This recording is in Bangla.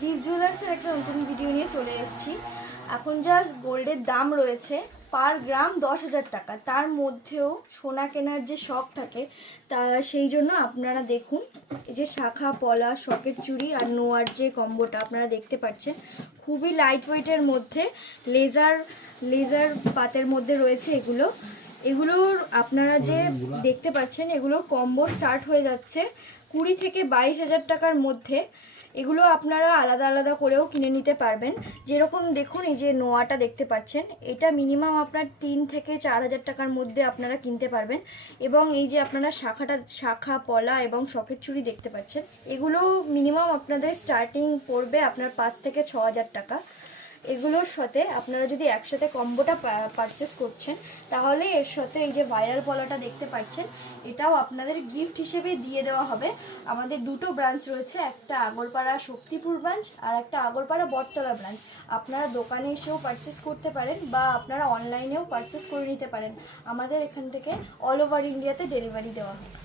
দীপ জুয়েলার্সের একটা নতুন ভিডিও নিয়ে চলে এসেছি। এখন যা গোল্ডের দাম রয়েছে পার গ্রাম দশ হাজার টাকা। তার মধ্যেও সোনা কেনার যে শখ থাকে, তা সেই জন্য আপনারা দেখুন, এই যে শাখা, পলা শকের চুড়ি আর নোয়ার যে কম্বোটা আপনারা দেখতে পাচ্ছেন, খুবই লাইট ওয়েটের মধ্যে লেজার লেজার পাতের মধ্যে রয়েছে এগুলো। এগুলোর আপনারা যে দেখতে পাচ্ছেন, এগুলোর কম্বো স্টার্ট হয়ে যাচ্ছে কুড়ি থেকে বাইশ হাজার টাকার মধ্যে। এগুলো আপনারা আলাদা আলাদা করেও কিনে নিতে পারবেন। যেরকম দেখুন, এই যে নোয়াটা দেখতে পাচ্ছেন, এটা মিনিমাম আপনার তিন থেকে চার হাজার টাকার মধ্যে আপনারা কিনতে পারবেন। এবং এই যে আপনারা শাখাটা, শাখা, পলা এবং শখের চুরি দেখতে পাচ্ছেন, এগুলো মিনিমাম আপনাদের স্টার্টিং পড়বে আপনার পাঁচ থেকে ছ হাজার টাকা। এগুলোর সাথে আপনারা যদি একসাথে কম্বোটা পারচেস করছেন, তাহলে এর সাথে এই যে ভাইরাল পলাটা দেখতে পাচ্ছেন, এটাও আপনাদের গিফট হিসেবে দিয়ে দেওয়া হবে। আমাদের দুটো ব্রাঞ্চ রয়েছে, একটা আগরপাড়া শক্তিপুর ব্রাঞ্চ আর একটা আগরপাড়া বটতলা ব্রাঞ্চ আপনারা দোকানে এসেও পারচেস করতে পারেন বা আপনারা অনলাইনেও পারচেস করে নিতে পারেন। আমাদের এখান থেকে অল ওভার ইন্ডিয়াতে ডেলিভারি দেওয়া হয়